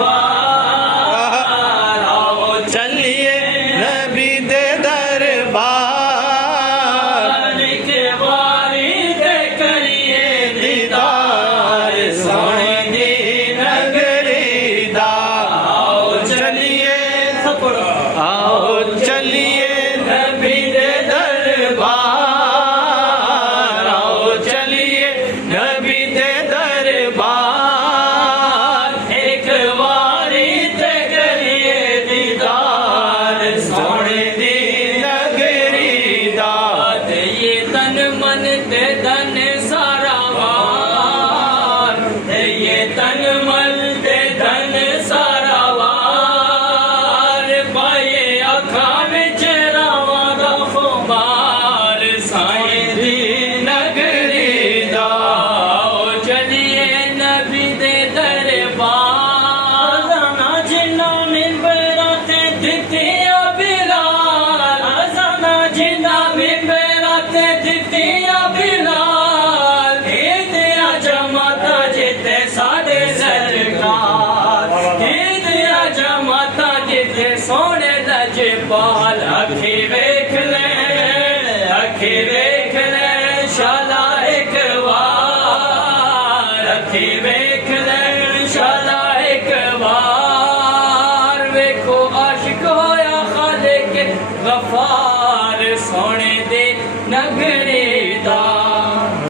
बार आओ चलिए नबी दे दरबार के बारी दे करिए दीदार सोने दी नगरी दा आओ चलिए आओ चलिए नबी दे दरबार आओ चलिए नबी दे दरबार एक बारी ते करिए दीदार सोने दी नगरी दा ये तन मन ते धन सारा वार ये तन मन ते धन सारा वार पाए अखा विच रावां दा खुमार साईं दी नगरी दा आओ चलिए नबी दे दरबार अज़ाना जिन्ना मिंबरां ते दित्तियां बिलाल अज़ाना जिन्ना मिंबरां ते दित्तियां बिलाल ईद जमाता जिते साडे सरकार ईद जमाता जिते सोने लजपाल अखी वेख ले अखी वेख